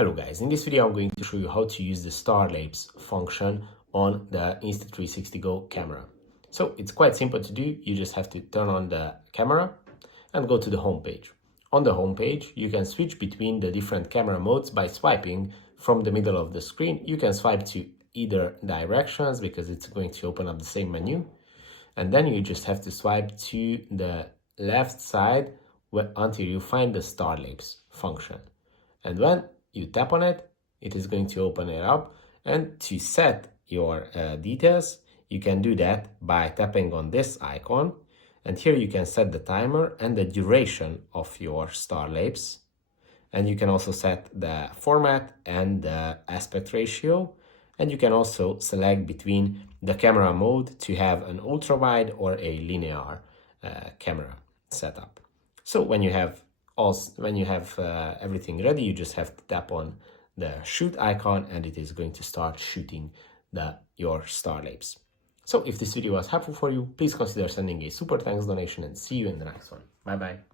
Hello guys, in this video I'm going to show you how to use the star lapse function on the Insta360 Go camera. So it's quite simple to do. You just have to turn on the camera and go to the home page. On the home page you can switch between the different camera modes by swiping from the middle of the screen. You can swipe to either directions because it's going to open up the same menu, and then you just have to swipe to the left side until you find the star lapse function. And when you tap on it, it is going to open it up. And to set your details, you can do that by tapping on this icon. And here you can set the timer and the duration of your star lapse. And you can also set the format and the aspect ratio. And you can also select between the camera mode to have an ultra wide or a linear camera setup. So when you have everything ready, you just have to tap on the shoot icon and it is going to start shooting your star lapse. So if this video was helpful for you, please consider sending a super thanks donation and see you in the next one. Bye bye.